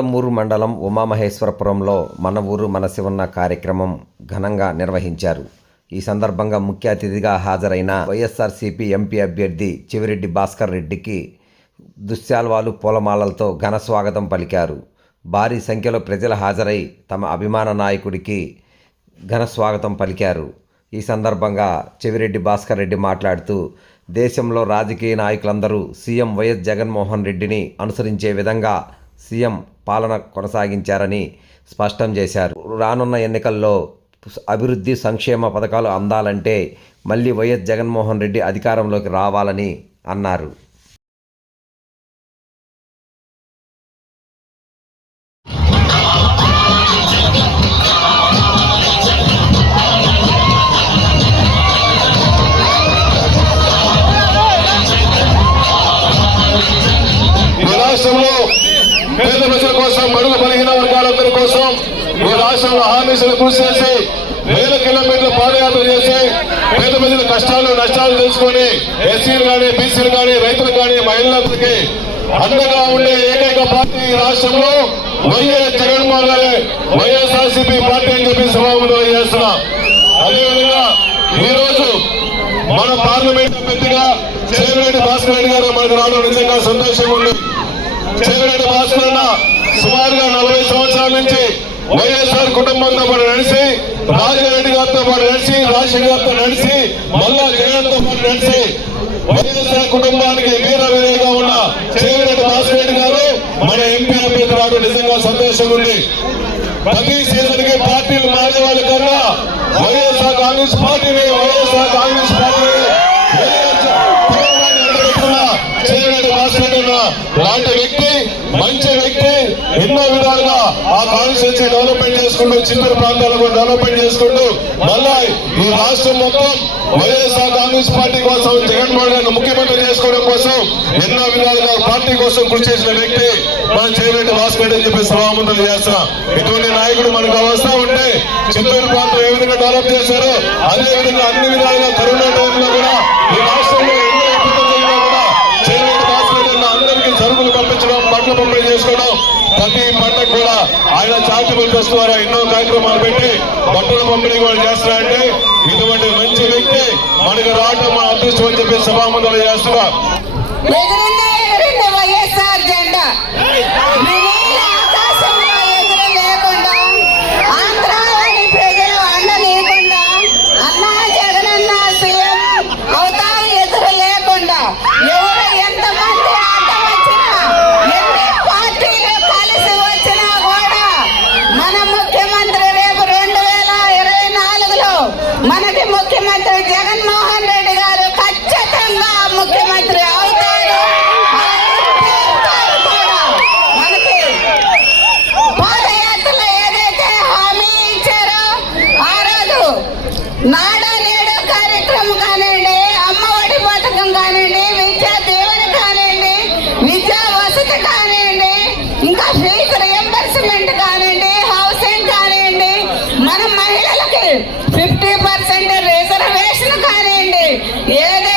ఆలమూరు మండలం ఉమామహేశ్వరపురంలో మన ఊరు మన శివన్న కార్యక్రమం ఘనంగా నిర్వహించారు. ఈ సందర్భంగా ముఖ్య అతిథిగా హాజరైన వైఎస్ఆర్సీపీ ఎంపీ అభ్యర్థి చివిరెడ్డి భాస్కర్ రెడ్డికి దుశ్శాల్వాలు పూలమాలలతో ఘన స్వాగతం పలికారు. భారీ సంఖ్యలో ప్రజలు హాజరై తమ అభిమాన నాయకుడికి ఘన స్వాగతం పలికారు. ఈ సందర్భంగా చెవిరెడ్డి భాస్కర్ రెడ్డి మాట్లాడుతూ దేశంలో రాజకీయ నాయకులందరూ సీఎం వైఎస్ జగన్మోహన్ రెడ్డిని అనుసరించే విధంగా సీఎం పాలన కొనసాగించారని స్పష్టం చేశారు. రానున్న ఎన్నికల్లో అభివృద్ధి సంక్షేమ పథకాలు అందాలంటే మళ్ళీ వైఎస్ జగన్మోహన్ రెడ్డి అధికారంలోకి రావాలని అన్నారు. కోసం బడుగు బలహీన వర్గాలందరి కోసం ఈ రాష్ట్రంలో హామీసులు కృషి చేసి వేల కిలోమీటర్ల పాదయాత్ర చేసి పేద ప్రజల కష్టాలు నష్టాలు తెలుసుకొని ఎస్సీలు కానీ బీసీలు కానీ రైతులు కానీ మహిళలందరికీ అండగా ఉండే ఏకైక పార్టీ ఈ రాష్ట్రంలో వైఎస్ జగన్మోహన్ గారి. వైఎస్ఆర్సీపీ పార్టీ అని చెప్పి సభాముఖం చేస్తున్నా. అదేవిధంగా ఈ రోజు మన పార్లమెంట్ అభ్యర్థిగా చెవిరెడ్డి భాస్కర్ రెడ్డి గారు మనకు రావడం నిజంగా సంతోషంగా ఉంది. చెవిరెడ్డి భాస్కర్ సుమారుగా నలభై సంవత్సరాల నుంచి వైఎస్ఆర్ కుటుంబంతో పాటు నడిచి రాజారెడ్డి గారితో పాటు నడిచి రాజశేఖర్ గారితో నడిచి మళ్ళా జగన్తో పాటు నడిచి వైఎస్ఆర్ కుటుంబానికి వీర విధేయగా ఉన్న చెవిరెడ్డి భాస్కర్ గారు మన ఎంపీ అభ్యర్థి రావడం నిజంగా సంతోషంగా ఉంది. ప్రతి సీజన్కి పార్టీలు మారే వాళ్ళ కన్నా వైఎస్ఆర్ కాంగ్రెస్ పార్టీని వైఎస్ఆర్ కాంగ్రెస్ పార్టీని. లాంటి వ్యక్తి మంచి వ్యక్తి ఎన్నో విధాలుగా ఆ కాన్స్టిట్యూన్సీ డెవలప్మెంట్ చేసుకుంటూ చిత్తూరు ప్రాంతాలకు డెవలప్మెంట్ చేసుకుంటూ మళ్ళా ఈ రాష్ట్రం మొత్తం వైఎస్ఆర్ కాంగ్రెస్ పార్టీ కోసం జగన్మోహన్ రెడ్డి ముఖ్యమంత్రి చేసుకోవడం కోసం ఎన్నో విధాలుగా పార్టీ కోసం కృషి చేసిన వ్యక్తి మనం చేరెడ్డి వాసుపేట అని చెప్పి సభామంతులు చేస్తున్నాం ఇటువంటి నాయకుడు మనకు అవసరం ఉంటే చిత్తూరు ప్రాంతం ఏ విధంగా డెవలప్ చేశారో అదే విధంగా అన్ని విధాలుగా కరోనా టైంలో కూడా కూడా ఆయన చారిటబుల్ ట్రస్ట్ ద్వారా ఎన్నో కార్యక్రమాలు పెట్టి బట్టల పంపిణీ కూడా చేస్తున్నారంటే ఇటువంటి మంచి వ్యక్తి మనకు రావడం మన అదృష్టం అని చెప్పి సభామందరూ చేస్తున్నారు. నాడా నేడు కార్యక్రమం కానివ్వండి అమ్మఒడి పథకం కానివ్వండి విద్యా దీవెన కానివ్వండి విద్యా వసతి కానివ్వండి ఇంకా ఫీజు రియంబర్స్మెంట్ కానివ్వండి హౌసింగ్ కానివ్వండి మన మహిళలకి ఫిఫ్టీ పర్సెంట్ రిజర్వేషన్ కానివ్వండి. ఏదైనా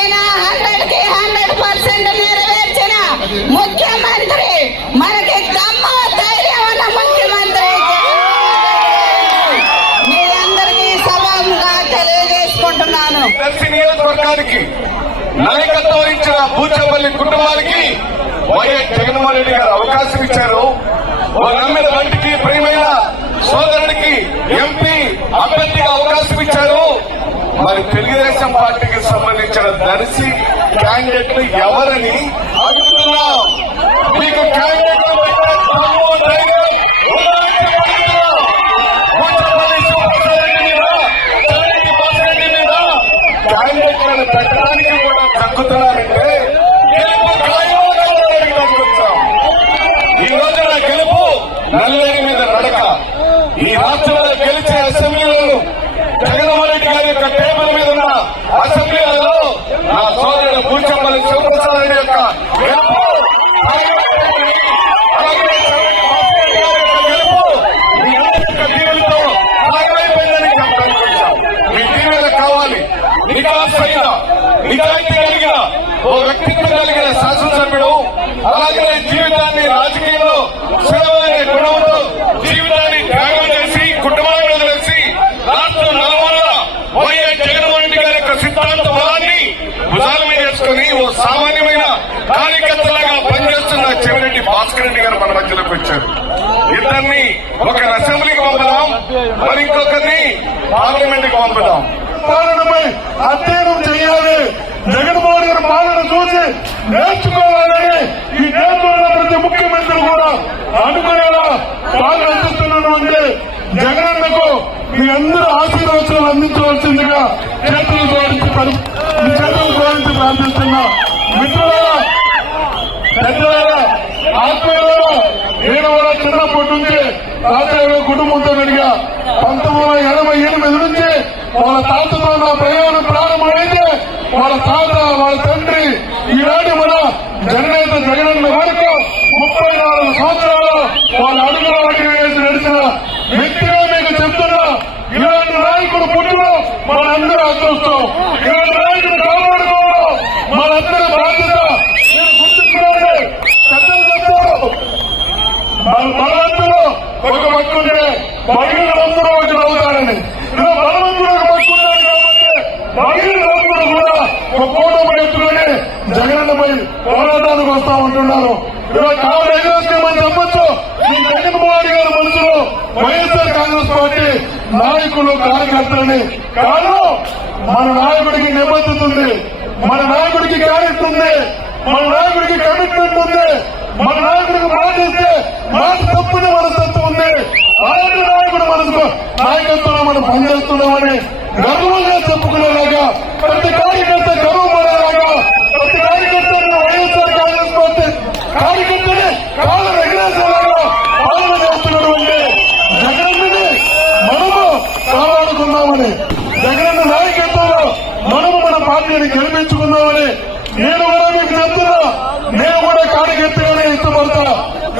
తెలియజేసుకుంటున్నాను నియోజకవర్గానికి నాయకత్వం వహించిన బూచపల్లి కుటుంబానికి వైఎస్ జగన్మోహన్ రెడ్డి గారు అవకాశం ఇచ్చారు. నమ్మిన వంటికి ప్రియమైన సోదరుడికి ఎంపీ అభ్యర్థిగా అవకాశం ఇచ్చారు. మరి తెలుగుదేశం పార్టీకి సంబంధించిన దర్శి క్యాండిడేట్లు ఎవరని అడుగుతున్నాం. మీకు క్యాండిడేట్లు నిజాయితీ కలిగిన ఓ వ్యక్తిత్వం కలిగిన శాసనసభ్యుడు అలాగే పార్లమెంట్కి పాలనపై అధ్యయనం చేయాలి. జగన్మోహన్ గారి పాలన చూసి నేర్చుకోవాలని ఈ నేర్చుకున్న ప్రతి ముఖ్యమంత్రి కూడా అనుకునేలా పాలన అందిస్తున్నటువంటి జగనన్నకు మీ అందరూ ఆశీర్వచనాలు అందించవలసిందిగా చేతులు జోడించి చేతులు జోడించి ప్రార్థిస్తున్నా. మిత్రులారా పెద్దలారా ఆత్మీయులారా నేను కూడా చిన్నప్పటి నుంచి తాతయ్య కుటుంబంతో పెరిగా పంతొమ్మిది వాళ్ళ తాతతో నా ప్రయాణం ప్రారంభమైతే వాళ్ళ తాత వాళ్ళ తండ్రి ఈనాటి మన జగనేత జగనన్న వరకు ముప్పై నాలుగు సంవత్సరాలు వాళ్ళ అడుగుల అడిగి వేసి నడిచిన వ్యక్తిగా మీకు చెప్తున్నా. ఇలాంటి నాయకుడు పుట్టిన మనందరూ అదృష్టం. ఇలాంటి నాయకుడు కాపాడుకోవడం మనందరి బాధ్యత. మీరు గుర్తుంచుకోండి. పెద్దలు చెప్తారు మన బలవంతులు ఒక పక్కుంటే కూడా ఒక కూటమి జగనన్నపై పోరాటానికి వస్తా ఉంటున్నారు. ఇలా కాంగ్రెస్ మనం చెప్పొచ్చు. ఈ జగన్మోహన్ గారి మనసులో వైఎస్ఆర్ కాంగ్రెస్ పార్టీ నాయకులు కార్యకర్తలని. కాదు మన నాయకుడికి నిబద్ధత ఉంది. మన నాయకుడికి క్యారెక్ట్ ఉంది. మన నాయకుడికి కమిట్మెంట్ ఉంది. మన నాయకుడికి మాట ఇస్తే మాట తప్పుని మనస్తత్వం ఉంది. అలాంటి నాయకుడు మనసు నాయకత్వంలో మనం పనిచేస్తున్నామని గర్వంగా చెప్పుకునేలాగా ప్రతి కార్యకర్త గర్వపడేలాగా ప్రతి కార్యకర్త వైఎస్ఆర్ కాంగ్రెస్ పార్టీ కార్యకర్తని కాళ్ళ ఎగరేసేలాగా పాలన చేస్తున్నటువంటి జగనన్నని మనము కాపాడుకుందామని జగన్ నాయకత్వంలో మనము మన పార్టీని గెలిపించుకుందామని నేను కూడా మీకు చెప్తున్నా. నేను కూడా కార్యకర్తగానే ఇష్టపడతా.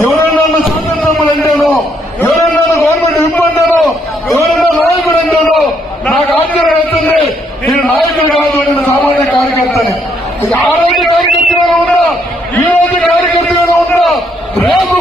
ఎవరైనా నన్ను శాసనసభ్యులు అంటాను ఎవరైనా గవర్నమెంట్ విప్ ఎవరైనా నాయకుడు అంటాను నాకు ఆశ్చర్యం వేస్తుంది నేను నాయకుడు కాదు నేను సామాన్య కార్యకర్తని ఆ రోజు కార్యకర్తగా ఉన్నా ఈ రోజు కార్యకర్తగా ఉన్నా రేపు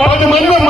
ಅವನು ಮನೆಯ